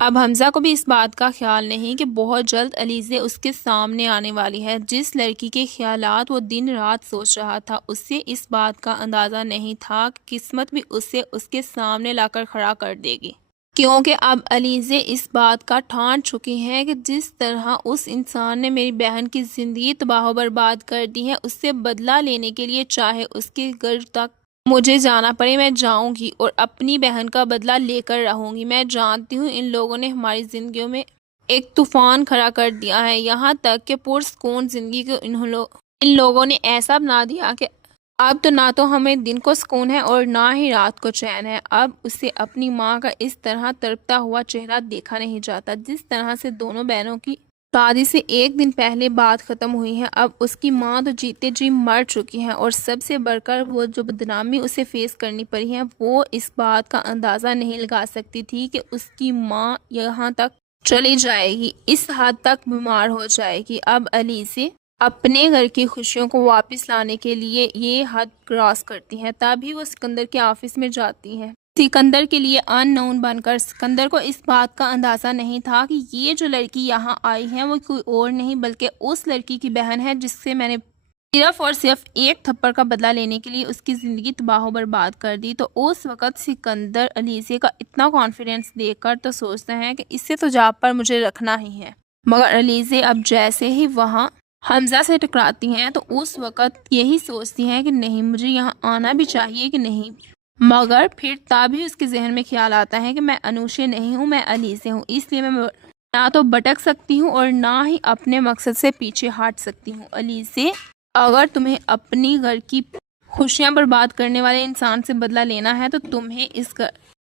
اب حمزہ کو بھی اس بات کا خیال نہیں کہ بہت جلد علیزے اس کے سامنے آنے والی ہے۔ جس لڑکی کے خیالات وہ دن رات سوچ رہا تھا، اسے اس بات کا اندازہ نہیں تھا کہ قسمت بھی اسے اس کے سامنے لا کر کھڑا کر دے گی، کیونکہ اب علیزے اس بات کا ٹھان چکی ہیں کہ جس طرح اس انسان نے میری بہن کی زندگی تباہ و برباد کر دی ہے، اس سے بدلہ لینے کے لیے چاہے اس کے گھر تک مجھے جانا پڑے میں جاؤں گی اور اپنی بہن کا بدلہ لے کر رہوں گی۔ میں جانتی ہوں ان لوگوں نے ہماری زندگیوں میں ایک طوفان کھڑا کر دیا ہے، یہاں تک کہ پرسکون زندگی کو ان لوگوں نے ایسا بنا دیا کہ اب تو نہ تو ہمیں دن کو سکون ہے اور نہ ہی رات کو چین ہے۔ اب اسے اپنی ماں کا اس طرح تڑپتا ہوا چہرہ دیکھا نہیں جاتا۔ جس طرح سے دونوں بہنوں کی شادی سے ایک دن پہلے بات ختم ہوئی ہے، اب اس کی ماں تو جیتے جی مر چکی ہے، اور سب سے بڑھ کر وہ جو بدنامی اسے فیس کرنی پڑی ہے، وہ اس بات کا اندازہ نہیں لگا سکتی تھی کہ اس کی ماں یہاں تک چلی جائے گی، اس حد تک بیمار ہو جائے گی۔ اب علیزے اپنے گھر کی خوشیوں کو واپس لانے کے لیے یہ حد کراس کرتی ہے، تبھی وہ سکندر کے آفس میں جاتی ہے۔ سکندر کے لیے ان نون بن کر سکندر کو اس بات کا اندازہ نہیں تھا کہ یہ جو لڑکی یہاں آئی ہے وہ کوئی اور نہیں بلکہ اس لڑکی کی بہن ہے جس سے میں نے صرف اور صرف ایک تھپڑ کا بدلہ لینے کے لیے اس کی زندگی تباہ و برباد کر دی۔ تو اس وقت سکندر علیزے کا اتنا کانفیڈنس دیکھ کر تو سوچتا ہے کہ اس سے تو جاب پر مجھے رکھنا ہی ہے، مگر علیزے اب جیسے ہی وہاں حمزہ سے ٹکراتی ہیں تو اس وقت یہی سوچتی ہیں کہ نہیں، مجھے یہاں آنا بھی چاہیے کہ نہیں، مگر پھر تبھی اس کے ذہن میں خیال آتا ہے کہ میں انوشے نہیں ہوں، میں علیزے ہوں، اس لیے میں نہ تو بھٹک سکتی ہوں اور نہ ہی اپنے مقصد سے پیچھے ہٹ سکتی ہوں۔ علیزے، اگر تمہیں اپنی گھر کی خوشیاں برباد کرنے والے انسان سے بدلہ لینا ہے تو تمہیں اس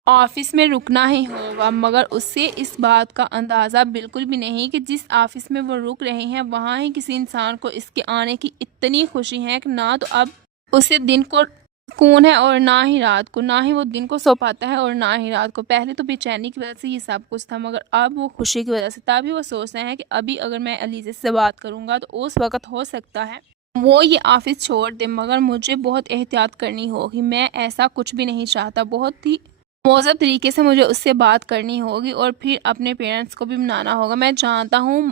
آفس میں رکنا ہی ہوگا، مگر اسے اس بات کا اندازہ بالکل بھی نہیں کہ جس آفس میں وہ رک رہے ہیں وہاں ہی کسی انسان کو اس کے آنے کی اتنی خوشی ہے کہ نہ تو اب اسے دن کو سکون ہے اور نہ ہی رات کو، نہ ہی وہ دن کو سو پاتا ہے اور نہ ہی رات کو۔ پہلے تو بے چینی کی وجہ سے یہ سب کچھ تھا، مگر اب وہ خوشی کی وجہ سے۔ تبھی وہ سوچتا ہے کہ ابھی اگر میں علیزے سے بات کروں گا تو اس وقت ہو سکتا ہے وہ یہ آفس چھوڑ دے، مگر مجھے بہت احتیاط کرنی ہوگی۔ میں ایسا کچھ بھی نہیں چاہتا، بہت ہی مہذب طریقے سے مجھے اس سے بات کرنی ہوگی اور پھر اپنے پیرنٹس کو بھی منانا ہوگا۔ میں جانتا ہوں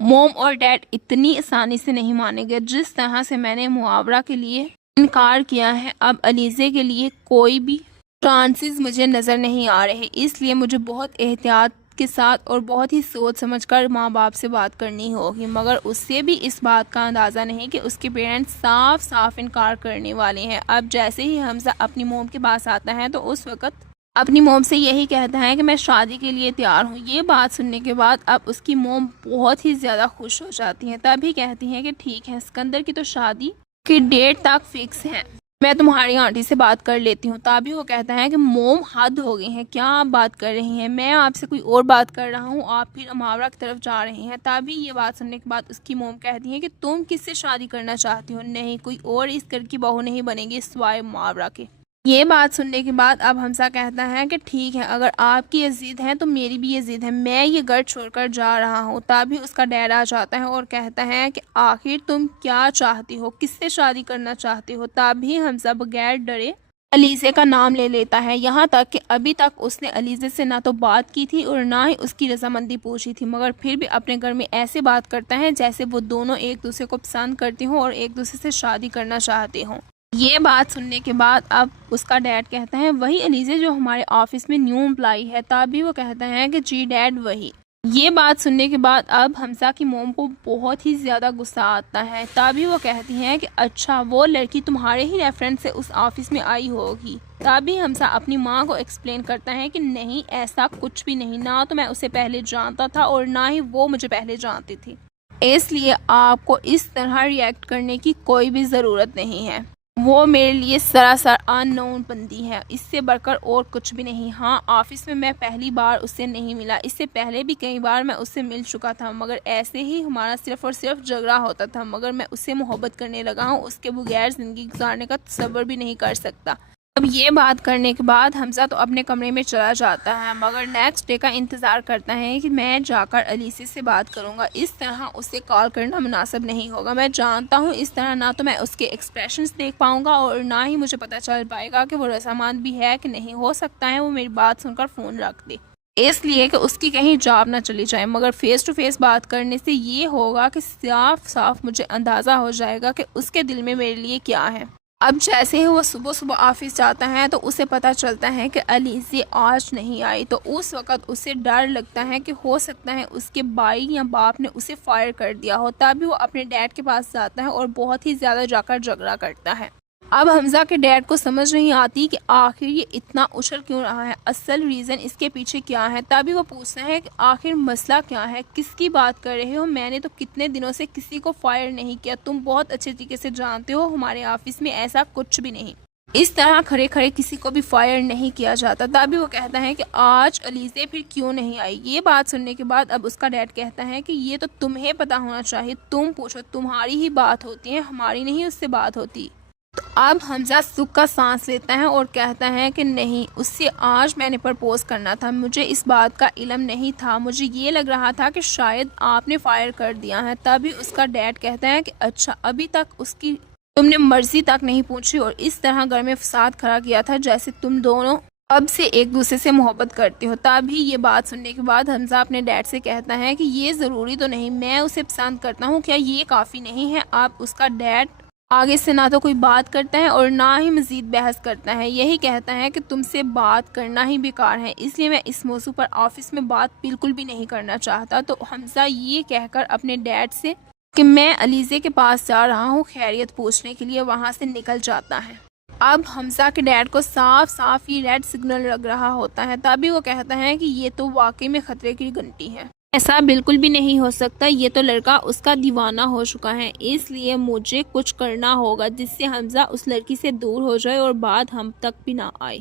موم اور ڈیڈ اتنی آسانی سے نہیں مانیں گے، جس طرح سے میں نے محاورہ کے لیے انکار کیا ہے، اب علیزے کے لیے کوئی بھی چانسز مجھے نظر نہیں آ رہے، اس لیے مجھے بہت احتیاط کے ساتھ اور بہت ہی سوچ سمجھ کر ماں باپ سے بات کرنی ہوگی۔ مگر اس سے بھی اس بات کا اندازہ نہیں کہ اس کے پیرنٹس صاف صاف انکار کرنے والے ہیں۔ اب جیسے ہی حمزہ اپنی موم کے پاس آتا ہے تو اس وقت اپنی موم سے یہی کہتا ہے کہ میں شادی کے لیے تیار ہوں۔ یہ بات سننے کے بعد اب اس کی موم بہت ہی زیادہ خوش ہو جاتی ہیں، تبھی کہتی ہیں کہ ٹھیک ہے، سکندر کی تو شادی کی ڈیٹ تک فکس ہے، میں تمہاری آنٹی سے بات کر لیتی ہوں۔ تبھی وہ کہتا ہے کہ موم حد ہو گئی ہے، کیا آپ بات کر رہی ہیں، میں آپ سے کوئی اور بات کر رہا ہوں، آپ پھر محاورہ کی طرف جا رہی ہیں۔ تبھی یہ بات سننے کے بعد اس کی موم کہتی ہے کہ تم کس سے شادی کرنا چاہتی ہو، نہیں کوئی اور اس گھر کی بہو نہیں بنے گی سوائے محاورہ کے۔ یہ بات سننے کے بعد اب حمزہ کہتا ہے کہ ٹھیک ہے، اگر آپ کی یہ ضد ہے تو میری بھی یہ ضد ہے، میں یہ گھر چھوڑ کر جا رہا ہوں۔ تبھی اس کا ڈیڈ آ جاتا ہے اور کہتا ہے کہ آخر تم کیا چاہتی ہو، کس سے شادی کرنا چاہتی ہو۔ تبھی حمزہ بغیر ڈرے علیزے کا نام لے لیتا ہے، یہاں تک کہ ابھی تک اس نے علیزے سے نہ تو بات کی تھی اور نہ ہی اس کی رضامندی پوچھی تھی، مگر پھر بھی اپنے گھر میں ایسے بات کرتا ہے جیسے وہ دونوں ایک دوسرے کو پسند کرتے ہوں اور ایک دوسرے سے شادی کرنا چاہتے ہوں۔ یہ بات سننے کے بعد اب اس کا ڈیڈ کہتا ہے وہی علیزے جو ہمارے آفس میں نیو امپلائی ہے۔ تبھی وہ کہتا ہے کہ جی ڈیڈ وہی۔ یہ بات سننے کے بعد اب حمزہ کی موم کو بہت ہی زیادہ غصہ آتا ہے، تبھی وہ کہتی ہیں کہ اچھا وہ لڑکی تمہارے ہی ریفرنس سے اس آفس میں آئی ہوگی۔ تبھی حمزہ اپنی ماں کو ایکسپلین کرتا ہے کہ نہیں، ایسا کچھ بھی نہیں، نہ تو میں اسے پہلے جانتا تھا اور نہ ہی وہ مجھے پہلے جانتی تھی، اس لیے آپ کو اس طرح ریئیکٹ کرنے کی کوئی بھی ضرورت نہیں ہے، وہ میرے لیے سراسر ان نون بندی ہے، اس سے بڑھ کر اور کچھ بھی نہیں۔ ہاں، آفس میں پہلی بار اس سے نہیں ملا، اس سے پہلے بھی کئی بار میں اس سے مل چکا تھا، مگر ایسے ہی ہمارا صرف اور صرف جھگڑا ہوتا تھا، مگر میں اس سے محبت کرنے لگا ہوں، اس کے بغیر زندگی گزارنے کا تصور بھی نہیں کر سکتا۔ اب یہ بات کرنے کے بعد حمزہ تو اپنے کمرے میں چلا جاتا ہے، مگر نیکسٹ ڈے کا انتظار کرتا ہے کہ میں جا کر علیزے سے بات کروں گا، اس طرح اسے کال کرنا مناسب نہیں ہوگا، میں جانتا ہوں اس طرح نہ تو میں اس کے ایکسپریشنز دیکھ پاؤں گا اور نہ ہی مجھے پتہ چل پائے گا کہ وہ رضامند بھی ہے کہ نہیں، ہو سکتا ہے وہ میری بات سن کر فون رکھ دے۔ اس لیے کہ اس کی کہیں جاب نہ چلی جائے، مگر فیس ٹو فیس بات کرنے سے یہ ہوگا کہ صاف صاف مجھے اندازہ ہو جائے گا کہ اس کے دل میں میرے لیے کیا ہے۔ اب جیسے ہی وہ صبح صبح آفس جاتا ہے تو اسے پتہ چلتا ہے کہ علیزی آج نہیں آئی، تو اس وقت اسے ڈر لگتا ہے کہ ہو سکتا ہے اس کے بھائی یا باپ نے اسے فائر کر دیا ہو، تبھی وہ اپنے ڈیڈ کے پاس جاتا ہے اور بہت ہی زیادہ جا کر جھگڑا کرتا ہے۔ اب حمزہ کے ڈیڈ کو سمجھ نہیں آتی کہ آخر یہ اتنا اچھل کیوں رہا ہے، اصل ریزن اس کے پیچھے کیا ہے۔ تبھی وہ پوچھتا ہے کہ آخر مسئلہ کیا ہے، کس کی بات کر رہے ہو، میں نے تو کتنے دنوں سے کسی کو فائر نہیں کیا، تم بہت اچھے طریقے سے جانتے ہو ہمارے آفس میں ایسا کچھ بھی نہیں، اس طرح کھڑے کھڑے کسی کو بھی فائر نہیں کیا جاتا۔ تبھی وہ کہتا ہے کہ آج علیزے پھر کیوں نہیں آئی۔ یہ بات سننے کے بعد اب اس کا ڈیڈ کہتا ہے کہ یہ تو تمہیں پتا ہونا چاہیے، تم پوچھو، تمہاری ہی بات ہوتی ہے، ہماری نہیں اس سے بات ہوتی۔ تو اب حمزہ سکھ کا سانس لیتا ہے اور کہتا ہے کہ نہیں، اس سے آج میں نے پرپوز کرنا تھا، مجھے اس بات کا علم نہیں تھا، مجھے یہ لگ رہا تھا کہ شاید آپ نے فائر کر دیا ہے۔ تبھی اس کا ڈیڈ کہتا ہے کہ اچھا، ابھی تک اس کی تم نے مرضی تک نہیں پوچھی اور اس طرح گھر میں فساد کھڑا کیا تھا جیسے تم دونوں اب سے ایک دوسرے سے محبت کرتے ہو۔ تبھی یہ بات سننے کے بعد حمزہ اپنے ڈیڈ سے کہتا ہے کہ یہ ضروری تو نہیں، میں اسے پسند کرتا ہوں، کیا یہ کافی نہیں ہے؟ آپ اس کا ڈیڈ آگے سے نہ تو کوئی بات کرتا ہے اور نہ ہی مزید بحث کرتا ہے، یہی کہتا ہے کہ تم سے بات کرنا ہی بیکار ہے، اس لیے میں اس موضوع پر آفس میں بات بالکل بھی نہیں کرنا چاہتا۔ تو حمزہ یہ کہہ کر اپنے ڈیڈ سے کہ میں علیزے کے پاس جا رہا ہوں خیریت پوچھنے کے لیے وہاں سے نکل جاتا ہے۔ اب حمزہ کے ڈیڈ کو صاف صاف یہ ریڈ سگنل لگ رہا ہوتا ہے، تبھی وہ کہتا ہے کہ یہ تو واقعی میں خطرے کی گھنٹی ہے، ایسا بالکل بھی نہیں ہو سکتا، یہ تو لڑکا اس کا دیوانہ ہو چکا ہے، اس لیے مجھے کچھ کرنا ہوگا جس سے حمزہ اس لڑکی سے دور ہو جائے اور بات ہم تک بھی نہ آئے۔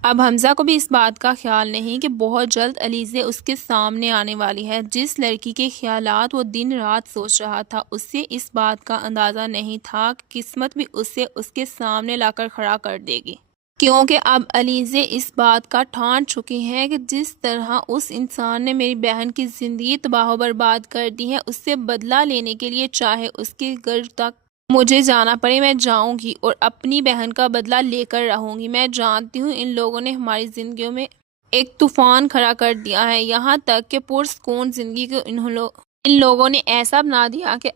اب حمزہ کو بھی اس بات کا خیال نہیں کہ بہت جلد علیزے اس کے سامنے آنے والی ہے، جس لڑکی کے خیالات وہ دن رات سوچ رہا تھا، اسے اس بات کا اندازہ نہیں تھا کہ قسمت بھی اسے اس کے سامنے لا کر کھڑا کر دے گی، کیونکہ اب علیزے اس بات کا ٹھان چکی ہے کہ جس طرح اس انسان نے میری بہن کی زندگی تباہ و برباد کر دی ہے، اس سے بدلہ لینے کے لیے چاہے اس کے گھر تک مجھے جانا پڑے میں جاؤں گی اور اپنی بہن کا بدلہ لے کر رہوں گی۔ میں جانتی ہوں ان لوگوں نے ہماری زندگیوں میں ایک طوفان کھڑا کر دیا ہے، یہاں تک کہ پرسکون زندگی کو ان لوگوں نے ایسا بنا دیا کہ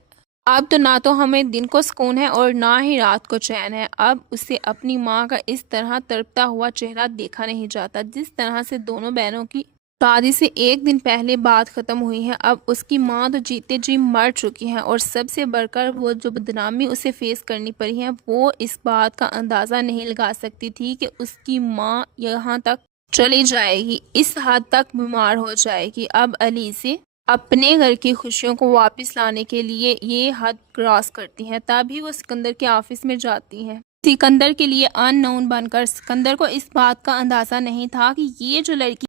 اب تو نہ تو ہمیں دن کو سکون ہے اور نہ ہی رات کو چین ہے۔ اب اسے اپنی ماں کا اس طرح تڑپتا ہوا چہرہ دیکھا نہیں جاتا، جس طرح سے دونوں بہنوں کی شادی سے ایک دن پہلے بات ختم ہوئی ہے۔ اب اس کی ماں تو جیتے جی مر چکی ہے اور سب سے بڑھ کر وہ جو بدنامی اسے فیس کرنی پڑی ہے، وہ اس بات کا اندازہ نہیں لگا سکتی تھی کہ اس کی ماں یہاں تک چلی جائے گی، اس حد تک بیمار ہو جائے گی۔ اب علیزے اپنے گھر کی خوشیوں کو واپس لانے کے لیے یہ حد کراس کرتی ہے، تبھی وہ سکندر کے آفس میں جاتی ہے۔ سکندر کے لیے ان نون بن کر سکندر کو اس بات کا اندازہ نہیں تھا کہ یہ جو لڑکی